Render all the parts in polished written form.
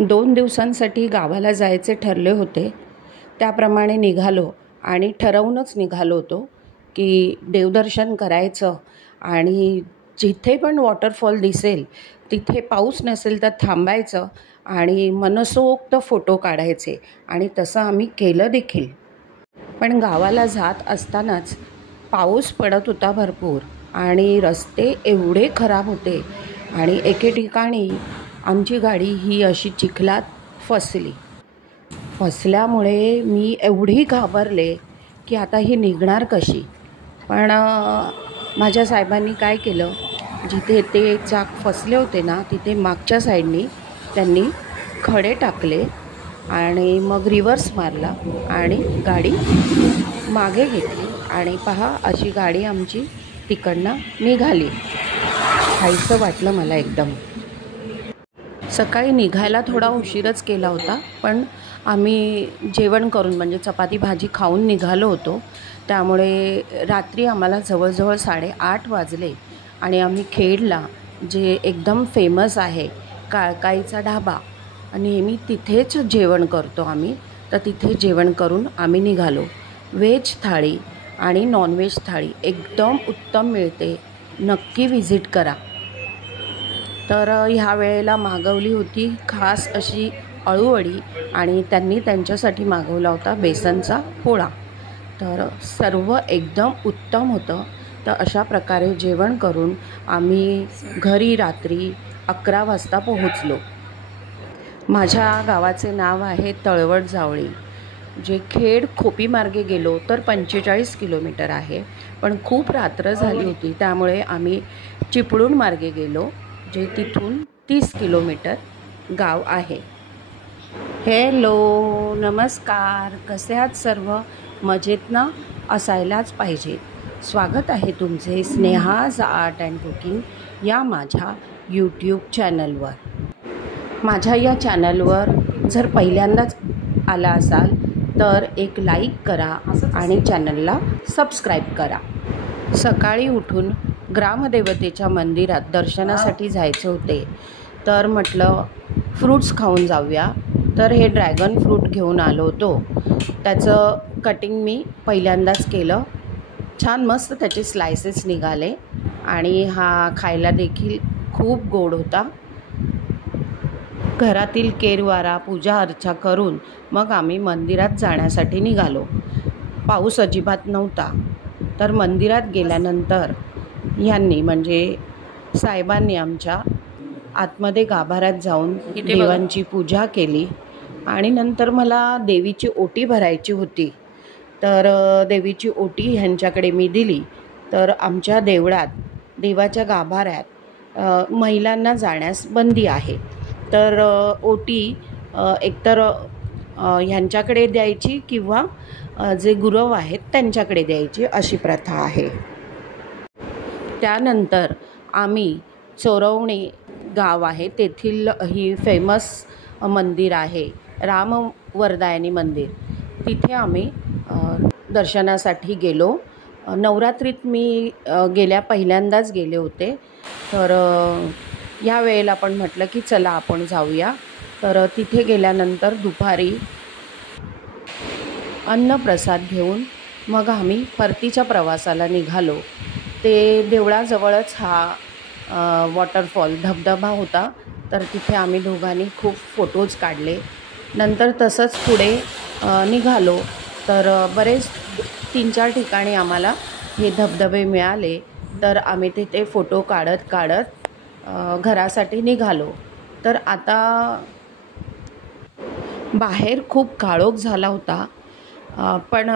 2 दिवसांसाठी गावाला जायचे ठरले होते. त्याप्रमाणे निघालो आणि ठरवूनच निघालो होतो की देवदर्शन करायचं आणि जिथे पण वॉटरफॉल दिसेल तिथे पाऊस नसेल तर थांबायचं आणि मनसोक्त फोटो काढायचे आणि तसं आम्ही केलं देखील. पण गावाला जात असतानाच पाऊस पडत होता भरपूर आणि रस्ते एवढे खराब होते आणि एके ठिकाणी आमची गाडी ही अशी चिखलात फसल्यामुळे मी एवढी घाबरले की आता ही निघणार कशी. पण माझ्या साहेबांनी काय केलं, जिथे ते चाक फसले होते ना तिथे मागच्या साईडनी त्यांनी खडे टाकले आणि मग रिव्हर्स मारला आणि गाडी मागे घेतली आणि पहा अशी गाडी आमची तिकडनं निघाली. खायचं वाटलं मला एकदम. सकाळी निघायला थोडा उशीरच केला होता, पण आम्ही जेवण करून म्हणजे चपाती भाजी खाऊन निघालो होतो. त्यामुळे रात्री आम्हाला जवळजवळ 8:30 वाजले आणि आम्ही खेडला जे एकदम फेमस आहे काळकाईचा ढाबा, नेहमी तिथेच जेवण करतो आम्ही, तर तिथे जेवण करून आम्ही निघालो. व्हेज थाळी आणि नॉनव्हेज थाळी एकदम उत्तम मिळते, नक्की व्हिजिट करा. तर ह्या वेळेला मागवली होती खास अशी अळूवडी आणि त्यांनी त्यांच्यासाठी मागवला होता बेसनचा पोळा. तर सर्व एकदम उत्तम होतं. तर अशा प्रकारे जेवण करून आम्ही घरी रात्री 11 वाजता पोहोचलो. माझ्या गावाचे नाव आहे तळवट जावळी, जे खेड खोपी मार्गे गेलो तर 45 किलोमीटर आहे. पण खूप रात्र झाली होती त्यामुळे आम्ही चिपळूण मार्गे गेलो, जे तिथून 30 किलोमीटर गाव आहे. हॅलो, नमस्कार, कसे आहात सर्व? मजेत ना? असायलाच पाहिजे. स्वागत आहे तुमचे स्नेहाज आर्ट अँड कुकिंग या माझ्या यूट्यूब चॅनलवर. माझ्या या चॅनलवर जर पहिल्यांदाच आला असाल तर एक लाईक करा आणि चॅनलला सबस्क्राईब करा. सकाळी उठून ग्रामदेवतेच्या मंदिरात दर्शनासाठी जायचे होते, तर म्हटलं फ्रूट्स खाऊन जाऊया. तर हे ड्रॅगन फ्रूट घेऊन आलो होतो. त्याचं कटिंग मी पहिल्यांदाच केलं. छान मस्त त्याचे स्लायसेस निघाले आणि हा खायला देखील खूप गोड होता. घरातील केरवारा पूजा अर्चा करून मग आम्ही मंदिरात जाण्यासाठी निघालो. पाऊस अजिबात नव्हता. तर मंदिरात गेल्यानंतर ह्यांनी म्हणजे साहेबांनी आमच्या आतमध्ये गाभाऱ्यात जाऊन देवांची पूजा केली आणि नंतर मला देवीची ओटी भरायची होती. तर देवीची ओटी ह्यांच्याकडे मी दिली. तर आमच्या देवळात देवाच्या गाभाऱ्यात महिलांना जाण्यास बंदी आहे. तर ओटी एकतर ह्यांच्याकडे द्यायची किंवा जे गुरव आहेत त्यांच्याकडे द्यायची अशी प्रथा आहे. त्यानंतर आम्ही चोरवणे गाव आहे तेथील ही फेमस मंदिर आहे रामवरदायनी मंदिर, तिथे आम्ही दर्शनासाठी गेलो. नवरात्रीत मी गेल्या पहिल्यांदाच गेले होते. तर या वेळेला पण म्हटलं की चला आपण जाऊया. तर तिथे गेल्यानंतर दुपारी अन्नप्रसाद घेऊन मग आम्ही परतीच्या प्रवासाला निघालो. ते देवळाजवळच हा वॉटरफॉल धबधबा होता. तर तिथे आम्ही दोघांनी खूप फोटोज काढले. नंतर तसंच पुढे निघालो तर बरेच 3-4 ठिकाणी आम्हाला हे धबधबे मिळाले. तर आम्ही तिथे फोटो काढत घरासाठी निघालो. तर आता बाहेर खूप काळोख झाला होता, पण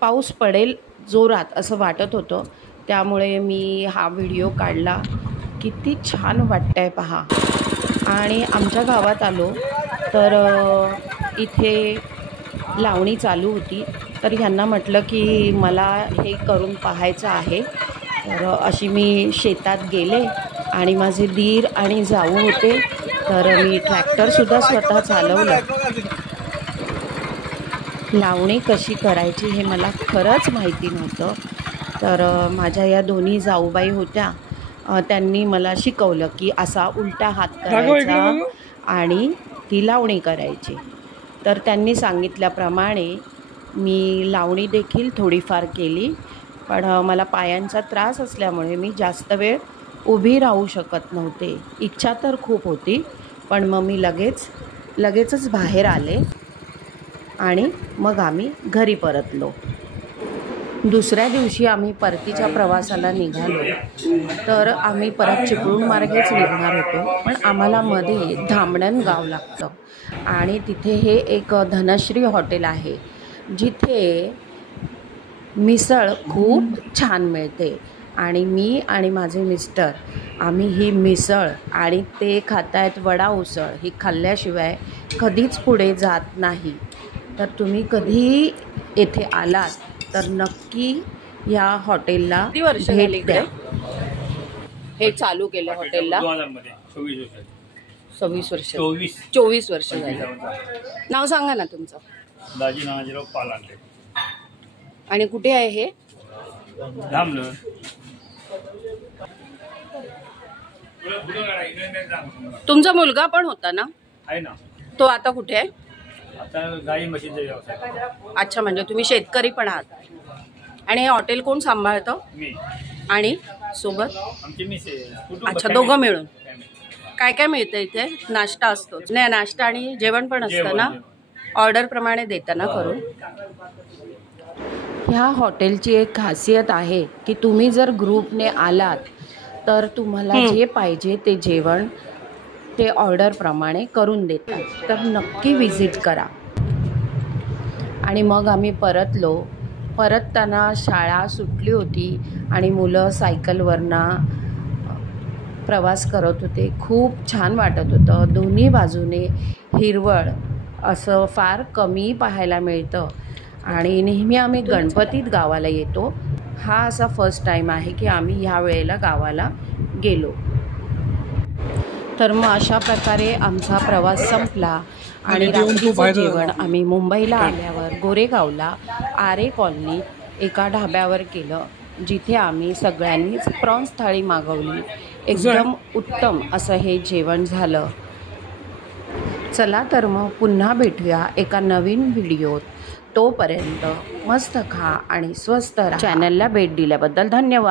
पाऊस पडेल जोरात असं वाटत होतं. त्यामुळे मी हा व्हिडिओ काढला. किती छान वाटतंय पहा. आणि आमच्या गावात आलो तर इथे लावणी चालू होती. तर ह्यांना म्हटलं की मला हे करून पाहायचं आहे. तर अशी मी शेतात गेले आणि माझे दीर आणि जाऊ होते. तर मी ट्रॅक्टरसुद्धा स्वतः चालवलं. लावणी कशी करायची हे मला खरंच माहिती नव्हतं. तर माझ्या या दोन्ही जाऊबाई होत्या, त्यांनी मला शिकवलं की असा उलटा हात करायचा आणि ती लावणी करायची. तर त्यांनी सांगितल्याप्रमाणे मी लावणी देखील थोडीफार केली, पण मला पायांचा त्रास असल्यामुळे मी जास्त वेळ उभी राहू शकत नव्हते. इच्छा तर खूप होती, पण मग मी लगेचच बाहेर आले आणि मग आम्ही घरी परतलो. दुसऱ्या दिवशी आम्ही परतीच्या प्रवासाला निघालो. तर आम्ही परत चिपळूण मार्गेच निघणार होतो, पण आम्हाला मध्ये धामणन गाव लागतं आणि तिथे हे एक धनश्री हॉटेल आहे, जिथे मिसळ खूप छान मिळते. आणि मी आणि माझे मिस्टर आम्ही ही मिसळ आणि ते खातायत वडा उसळ ही खाल्ल्याशिवाय कधीच पुढे जात नाही. तर तुम्ही कधी येथे आलात तर नक्की या हॉटेलला भेट द्या. हे चालू केलं हॉटेलला 24 वर्ष झाली. नाव सांगा ना तुमचं. दाजी नानाजीराव पालांडे. आणि कुठे आहे हे? धामणं. तुमचा मुलगा पण होता ना? आहे ना. तो आता कुठे आहे? आता गाई म्हशीचा व्यवसाय. अच्छा, म्हणजे तुम्ही शेतकरी पण आहात. आणि हे हॉटेल कोण सांभाळतं? मी आणि सोबत? आमची मिसेस. अच्छा, दोघं मिळून. काय काय मिळतं इथे? नाश्ता असतो? नाही, नाश्ता आणि जेवण पण असतं ना? ऑर्डर प्रमाणे देता ना करून? ह्या हॉटेलची एक खासियत आहे की तुम्ही जर ग्रुपने आलात तर तुम्हाला जे पाहिजे ते जेवण ते ऑर्डर प्रमाणे करून देतात. तर नक्की विजिट करा. आणि मग आम्ही परतताना शाळा सुटली होती आणि मुलं सायकलवरनं प्रवास करत होते. खूप छान वाटत होतं. दोन्ही बाजूने हिरवळ असं फार कमी पाहायला मिळतं. आणि नेहमी आम्ही गणपतीत गावाला येतो. हा असा फर्स्ट टाईम आहे की आम्ही ह्या वेळेला गावाला गेलो. तर मग अशा प्रकारे आमचा प्रवास संपला आणि रात्रीचं जेवण आम्ही मुंबईला आल्यावर गोरेगावला आरे कॉलनीत एका ढाब्यावर केलं, जिथे आम्ही सगळ्यांनीच प्रॉन्स थाळी मागवली. एकदम उत्तम असं हे जेवण झालं. चला तर मग पुन्हा भेटूया एका नवीन व्हिडिओत. तोपर्यंत मस्त खा आणि स्वस्त राहा. चॅनलला भेट दिल्याबद्दल धन्यवाद.